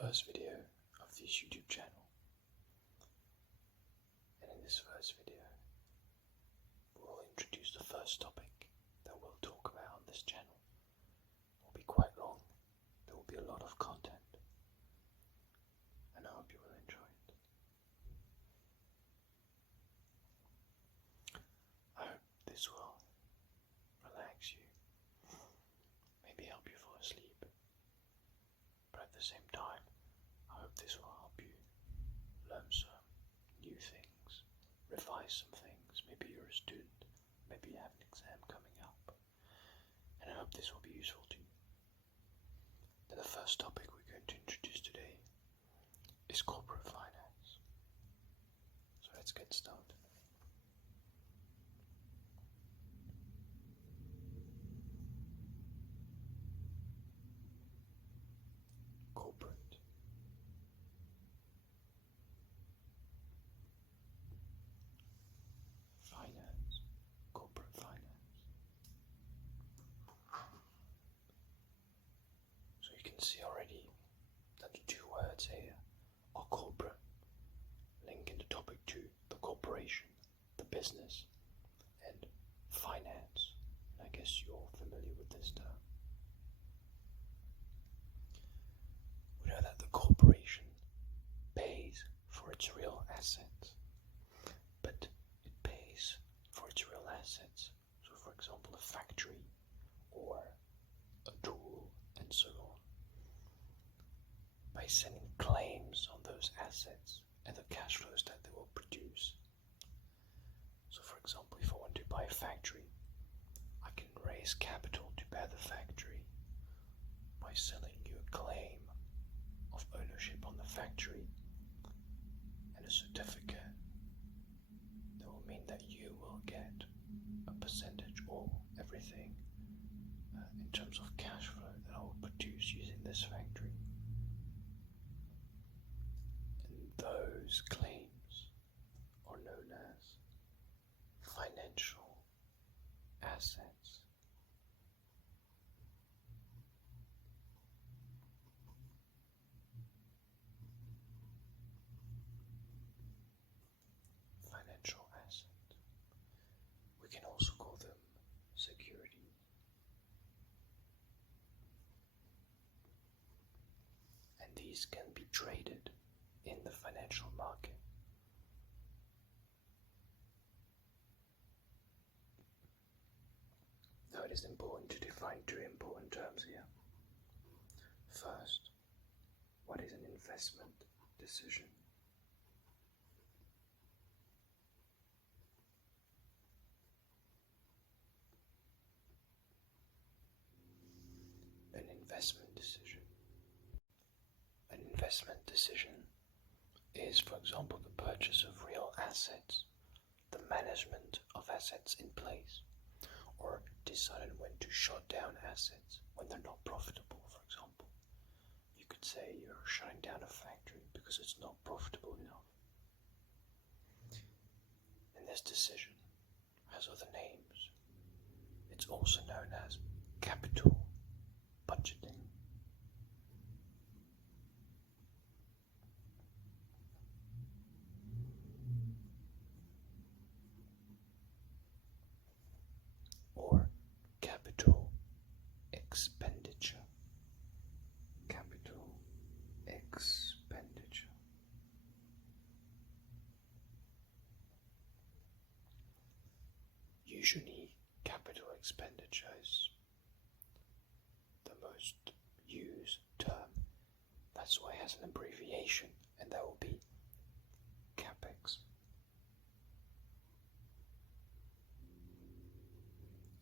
first video of this YouTube channel, and in this first video we'll introduce the first topic that we'll talk about on this channel. It will be quite long, there will be a lot of content, and I hope you will enjoy it. I hope this will relax you, maybe help you fall asleep, but at the same time I hope this will help you learn some new things, revise some things. Maybe you're a student, maybe you have an exam coming up, and I hope this will be useful to you. Then the first topic we're going to introduce today is corporate finance. So let's get started. Corporate finance. Corporate finance. So you can see already that the two words here are corporate, linking the topic to the corporation, the business, and finance. And I guess you're familiar with this term. We know that the corporation pays for its real assets, but it pays for its real assets. So for example, a factory or a tool and so on, by sending claims on those assets and the cash flows that they will produce. So for example, if I want to buy a factory, I can raise capital to buy the factory by selling you a claim of ownership on the factory and a certificate that will mean that you will get a percentage or everything in terms of cash flow that I will produce using this factory. And those claims are known as financial assets. Financial asset. We can also call them securities. And these can be traded in the financial market. Now it is important to define two important terms here. First, what is an investment decision? An investment decision. An investment decision is, for example, the purchase of real assets, the management of assets in place, or deciding when to shut down assets when they're not profitable, for example. You could say you're shutting down a factory because it's not profitable enough. And this decision has other names. It's also known as capital budgeting. Or capital expenditure. Capital expenditure. Usually, capital expenditure is the most used term. That's why it has an abbreviation, and that will be CAPEX.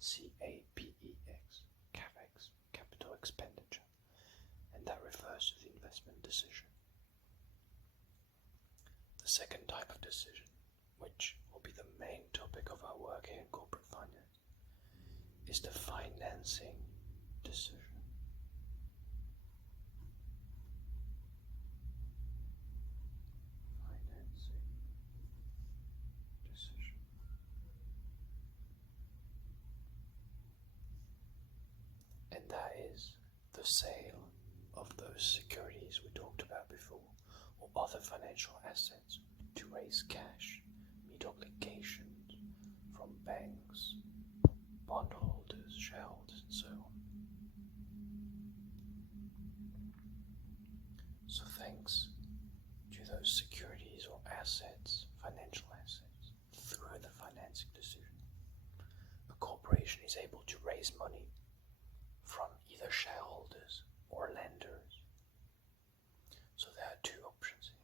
CAPEX, CAPEX, capital expenditure, and that refers to the investment decision. The second type of decision, which will be the main topic of our work here in corporate finance, is the financing decision. Financing decision. And that is the sale of those securities we talked about before, or other financial assets, to raise cash, meet obligations from banks, bondholders, shareholders, and so on. So thanks to those securities or assets, financial assets, through the financing decision, a corporation is able to raise money from either shareholders or lenders. So there are two options here.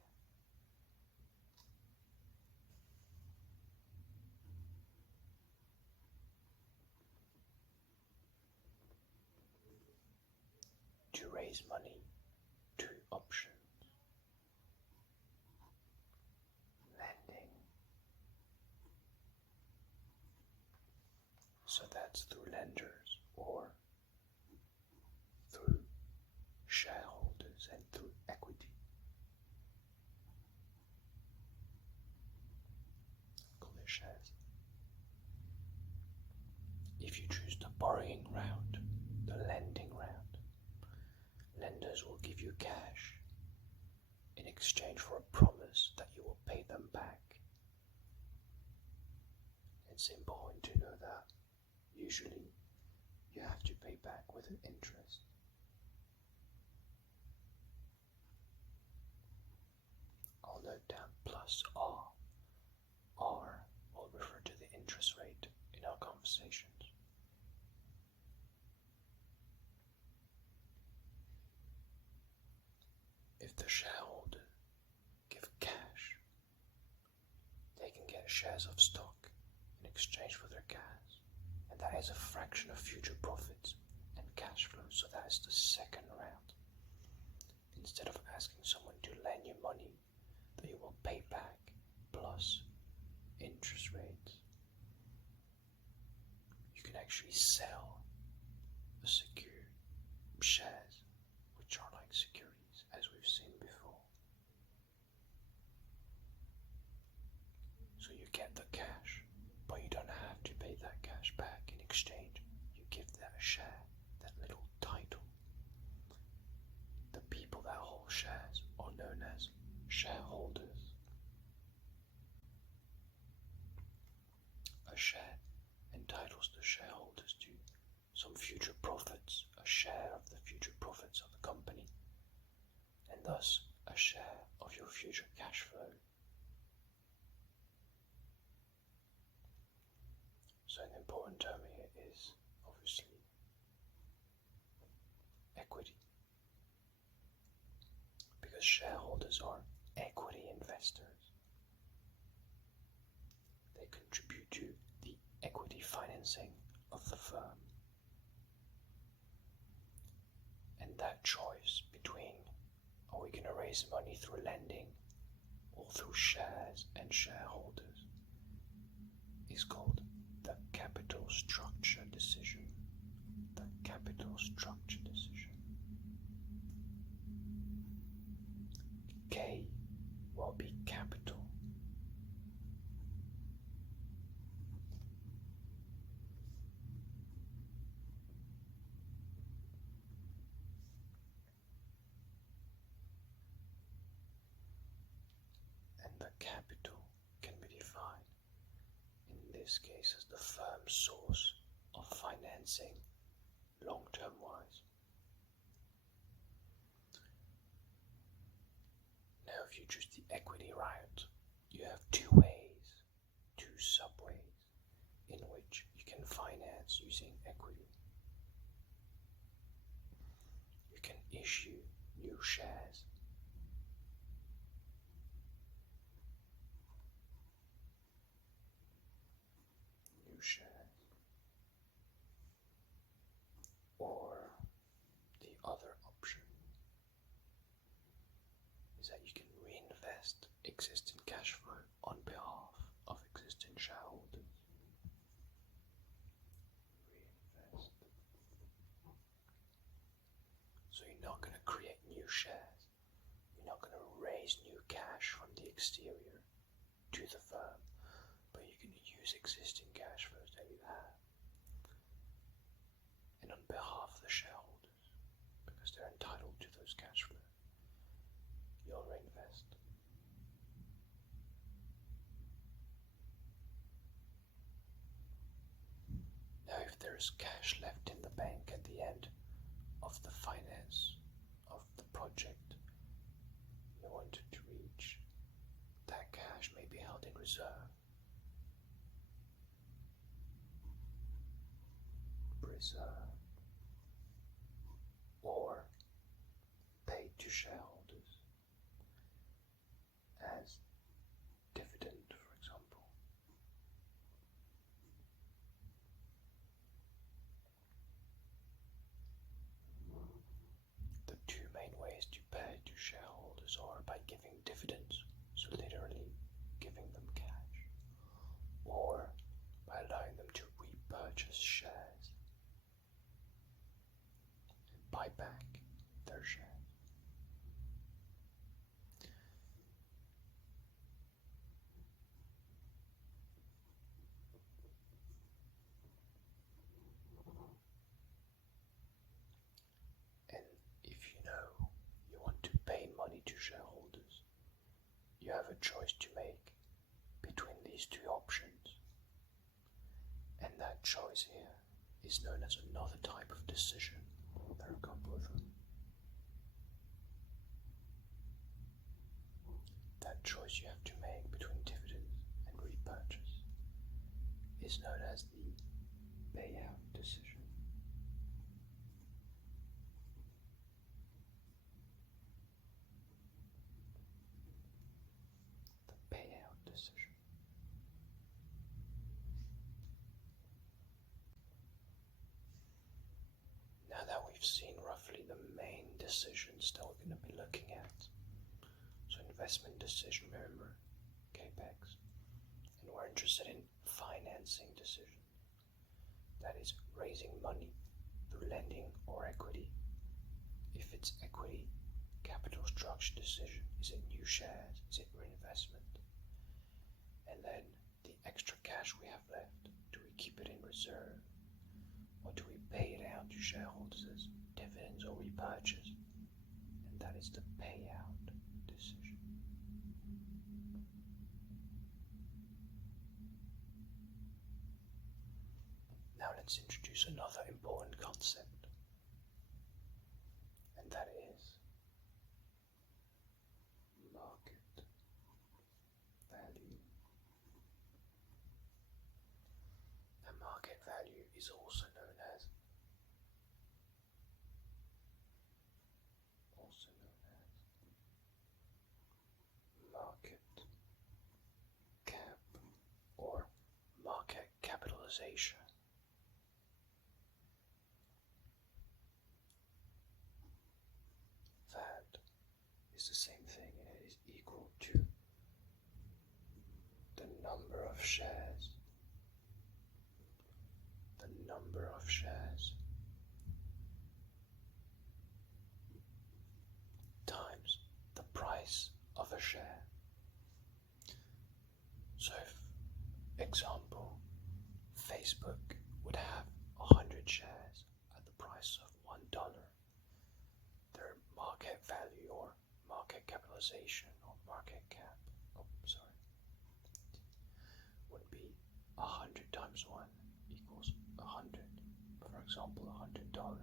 To raise money, two options. Lending. So that's through lenders or through shareholders and through equity. Call it shares. If you choose the borrowing route, the lending route, lenders will give you cash in exchange for a promise that you will pay them back. It's important to know that usually you have to pay back with an interest. I'll note down plus R. R will refer to the interest rate in our conversations. If the shareholder give cash, they can get shares of stock in exchange for their gas, and that is a fraction of future profits and cash flow. So that is the second route. Instead of asking someone to lend you money that you will pay back plus interest rates, you can actually sell a secure shares, which are like securities, as we've seen before. So you get the cash, but you don't have to pay that cash back. In exchange, you give that share, that little title. The people that hold shares are known as shareholders. A share entitles the shareholders to some future profits, a share of the future profits of the company, and thus a share of your future cash flow. So an important term here is obviously equity, because shareholders are equity investors. They contribute to the equity financing of the firm. And that choice between, are we going to raise money through lending or through shares and shareholders, is called the capital structure decision. The capital structure decision. K will be capital. And the capital can be defined in this case as the firm's source of financing long-term wise. Now if you choose the equity route, you have two ways, two subways in which you can finance using equity. You can issue new shares. Or the other option is that you can reinvest existing cash flow on behalf of existing shareholders. Reinvest. So you're not going to create new shares. You're not going to raise new cash from the exterior to the firm, but you're going to use existing cash flows that you have. And on behalf of the shareholders, because they're entitled to the those cash flow, you'll reinvest. Now, if there's cash left in the bank at the end of the finance of the project you wanted to reach, that cash may be held in reserve. Or paid to shareholders as dividend, for example. The two main ways to pay to shareholders are by giving dividends, so literally giving them cash, or by allowing them to repurchase shares and buy back their shares. And if you know you want to pay money to shareholders, you have a choice to make between these two options. And that choice here is known as another type of decision. There are a couple of them. That choice you have to make between dividends and repurchase is known as the payout decision. The payout decision. Now that we've seen roughly the main decisions that we're going to be looking at, so investment decision, remember, capex, and we're interested in financing decision, that is raising money through lending or equity. If it's equity, capital structure decision, is it new shares, is it reinvestment? And then the extra cash we have left, do we keep it in reserve? Or do we pay it out to shareholders as dividends or repurchase? And that is the payout decision. Now let's introduce another important concept, and that is market value. And market value is also known as market cap or market capitalization. That is the same thing, and it is equal to the number of shares times the price of a share. So if, example, Facebook would have 100 shares at the price of $1, their market value or market capitalization or market cap, would be 100 times 1 equals 100. For example, $100.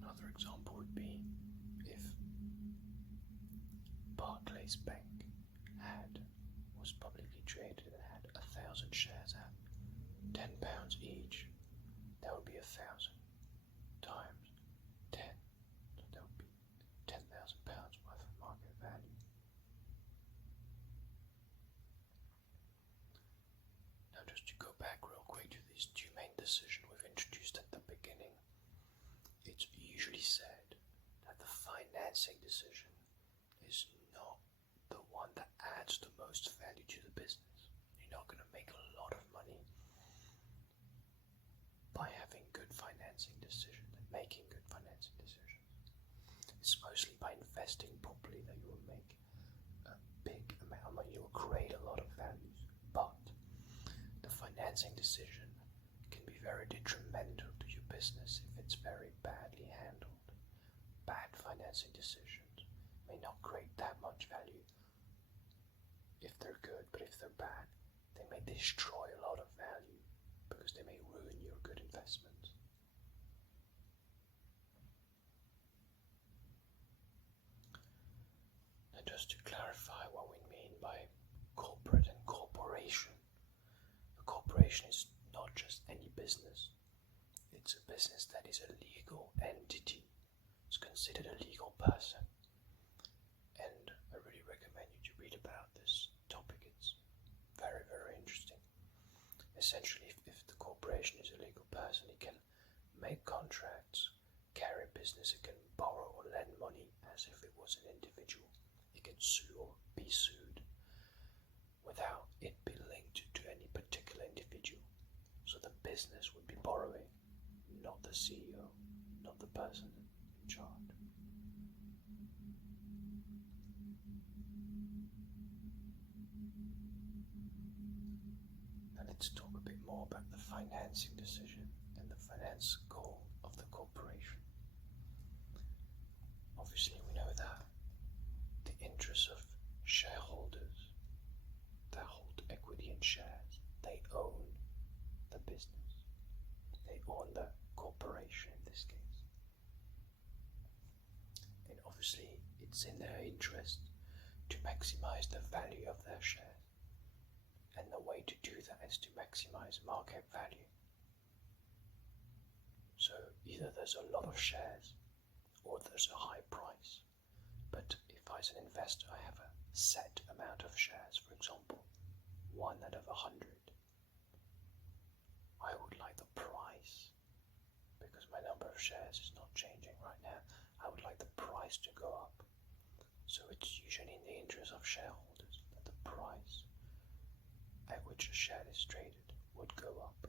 Another example would be if Barclays Bank was publicly traded and had 1,000 shares at £10 each, that would be 1,000 times 10. So that would be £10,000 worth of market value. Now just to go back real quick to these two main decisions we've introduced at the beginning, it's usually said that the financing decision is not the one that adds the most value to the business. You're not going to make a lot of money by having good financing decisions and making good financing decisions. It's mostly by investing properly that you will make a big amount of money, you will create a lot of values. But the financing decision can be very detrimental to your business. business if it's very badly handled. Bad financing decisions may not create that much value if they're good, but if they're bad, they may destroy a lot of value because they may ruin your good investments. And just to clarify what we mean by corporate and corporation, a corporation is not just any business. It's a business that is a legal entity. It's considered a legal person. And I really recommend you to read about this topic. It's very, very interesting. Essentially, if the corporation is a legal person, it can make contracts, carry business, it can borrow or lend money as if it was an individual. It can sue or be sued without it being linked to any particular individual. So the business would be borrowing, not the CEO, not the person in charge. Now let's talk a bit more about the financing decision and the finance goal of the corporation. Obviously, we know that the interests of shareholders that hold equity in shares, they own the business. They own the corporation in this case. And obviously, it's in their interest to maximize the value of their shares. And the way to do that is to maximize market value. So either there's a lot of shares or there's a high price. But if as an investor I have a set amount of shares, for example, 1 out of 100, I would like the price, because my number of shares is not changing right now, I would like the price to go up. So it's usually in the interest of shareholders that the price at which a share is traded would go up.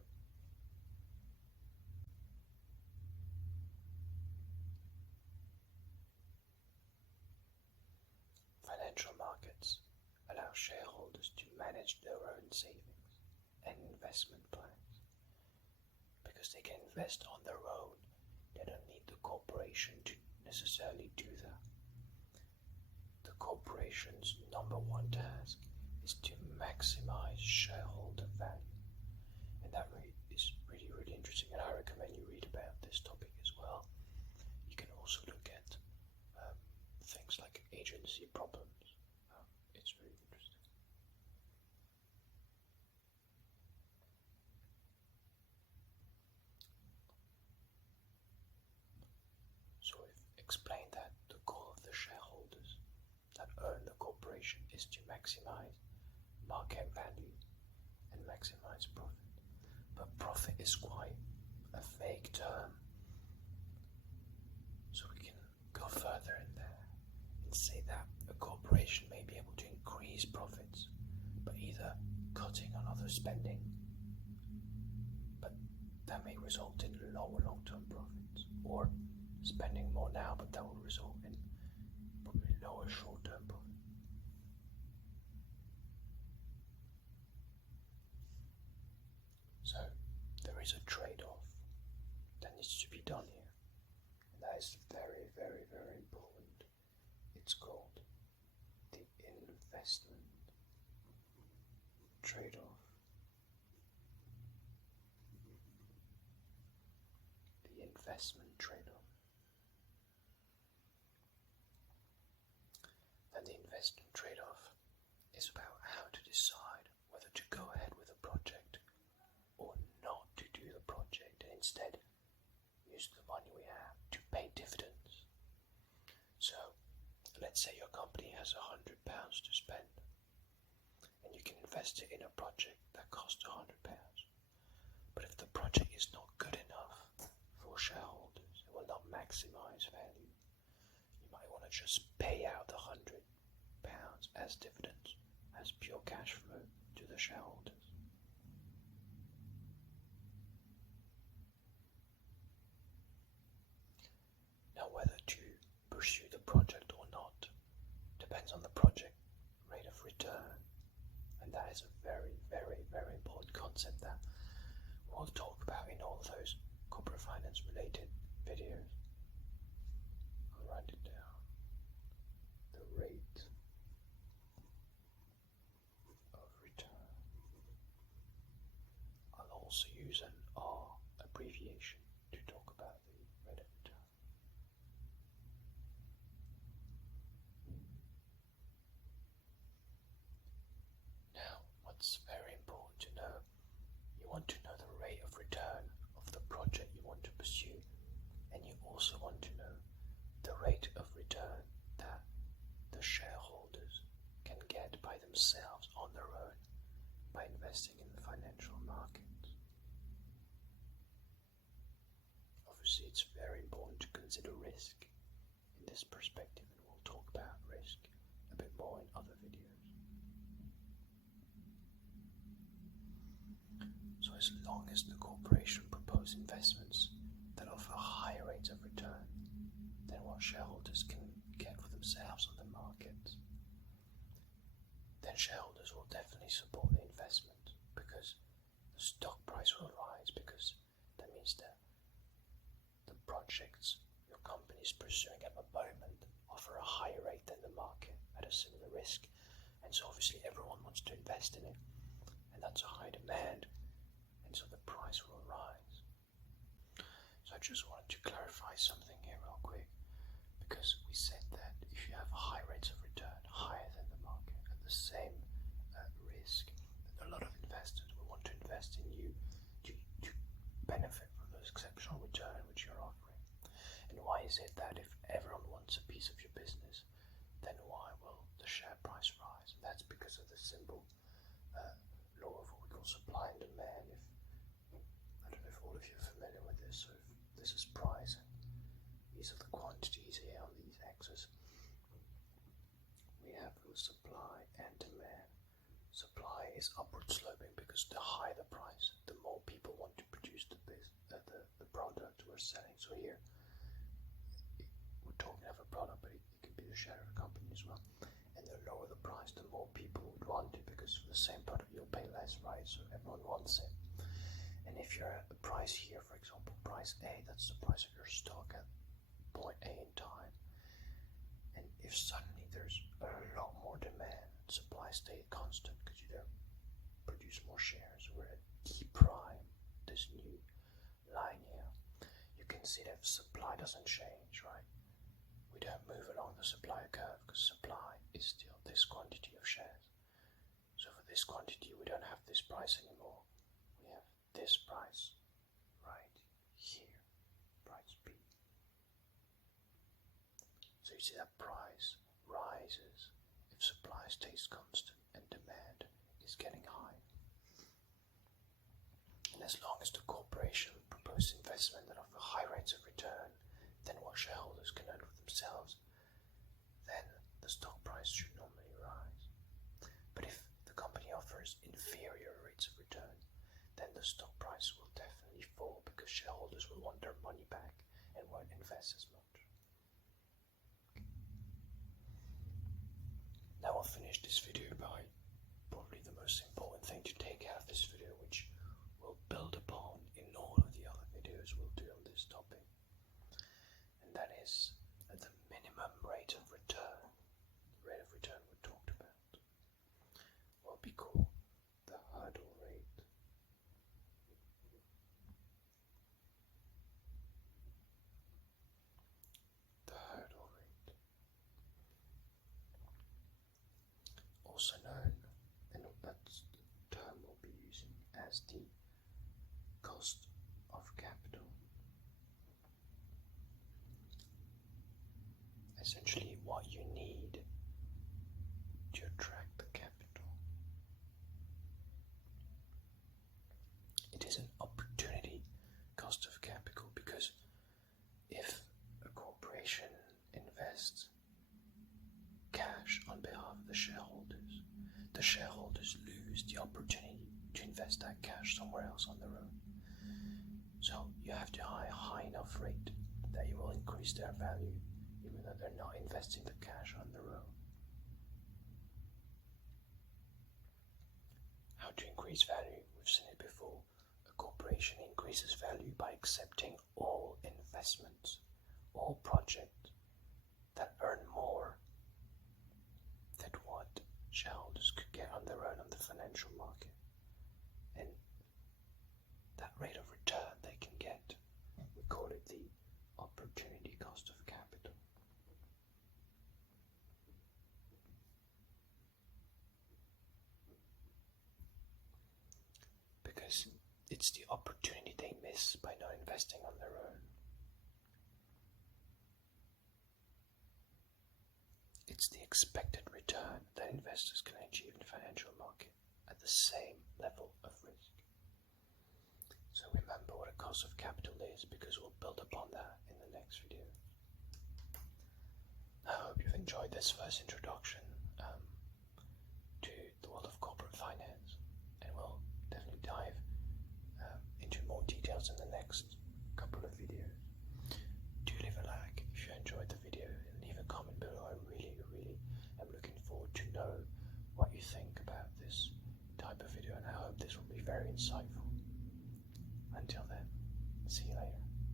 Financial markets allow shareholders to manage their own savings and investment plans. Because they can invest on their own, they don't need the corporation to necessarily do that. The corporation's number one task is to maximize shareholder value. And that is really, really interesting, and I recommend you read about this topic as well. You can also look at things like agency problems. It's really interesting. So we've explained that the goal of the shareholders that own the corporation is to maximize market value and maximize profit. But profit is quite a vague term. So we can go further in there and say that a corporation may be able to increase profits by either cutting on other spending, but that may result in lower long-term profits, or spending more now, but that will result in probably lower short-term profits. So there is a trade-off that needs to be done here, and that is very, very, very important. It's called the investment trade-off. The investment trade-off. And the investment trade-off is about how to decide whether to go ahead with a project or not to do the project, and instead use the money we have to pay dividends. So let's say your company has £100 to spend, and you can invest it in a project that costs £100. But if the project is not good enough for shareholders, it will not maximize value, you might want to just pay out the £100 as dividends, as pure cash flow to the shareholders. Now, whether to pursue the project or not depends on the project rate of return, and that is a very, very, very important concept that we'll talk about in all those corporate finance finance related videos. I'll write it down. The rate of return. I'll also use an R abbreviation to talk about the rate of return. Now, what's very important to know, you want to know the rate of return of the project you want to pursue, and you also want to know the rate of return that the shareholders can get by themselves on their own by investing in the financial markets. Obviously, it's very important to consider risk in this perspective, and we'll talk about risk a bit more in other videos. So as long as the corporation propose investments that offer higher rates of return than what shareholders can get for themselves on the market, then shareholders will definitely support the investment, because the stock price will rise, because that means that the projects your company is pursuing at the moment offer a higher rate than the market at a similar risk, and so obviously everyone wants to invest in it, and that's a high demand, and so the price will rise. So I just wanted to clarify something here real quick, because we said that if you have high rates of return higher than the market at the same risk, then a lot of investors will want to invest in you to benefit from those exceptional return which you're offering. And why is it that if everyone wants a piece of your business, then why will the share price rise? And that's because of the simple law of what we call supply and demand. I don't know if all of you are familiar with this. So if this is price, and these are the quantities here on these axes. We have supply and demand. Supply is upward sloping, because the higher the price, the more people want to produce the product we're selling. So here, we're talking of a product, but it could be the share of a company as well. And the lower the price, the more people would want it, because for the same product you'll pay less, right? So everyone wants it. And if you're at the price here, for example, price A, that's the price of your stock at point A in time. And if suddenly there's a lot more demand, supply stays constant because you don't produce more shares. We're at D prime, this new line here. You can see that supply doesn't change, right? We don't move along the supply curve, because supply is still this quantity of shares. So for this quantity, we don't have this price anymore. We have this price right here, price B. So you see that price rises if supply stays constant and demand is getting high. And as long as the corporation proposes investment that offer high rates of return than what shareholders can earn for themselves, then the stock price should normally rise. But if the company offers inferior rates of return, then the stock price will definitely fall, because shareholders will want their money back and won't invest as much. Now I'll finish this video by probably the most important thing to take out of this video, which we'll build upon in all of the other videos we'll do on this topic. And that is the minimum rate of return. The rate of return we talked about will be called the hurdle rate. The hurdle rate. Also known, and that's the term we'll be using, as the cost of capital. Essentially what you need to attract the capital. It is an opportunity cost of capital, because if a corporation invests cash on behalf of the shareholders lose the opportunity to invest that cash somewhere else on their own. So you have to hire a high enough rate that you will increase their value, even though they're not investing the cash on their own. How to increase value? We've seen it before. A corporation increases value by accepting all investments or projects that earn more than what shareholders could get on their own on the financial market. And that rate of return they can get, we call it the opportunity cost of capital. Because it's the opportunity they miss by not investing on their own. It's the expected return that investors can achieve in the financial market at the same level of risk. So remember what a cost of capital is, because we'll build upon that in the next video. I hope you've enjoyed this first introduction to the world of corporate finance, and we'll definitely dive into more details in the next couple of videos. Do leave a like if you enjoyed the video, and leave a comment below. I really am looking forward to know what you think about this type of video, and I hope this will be very insightful. Until then, see you later.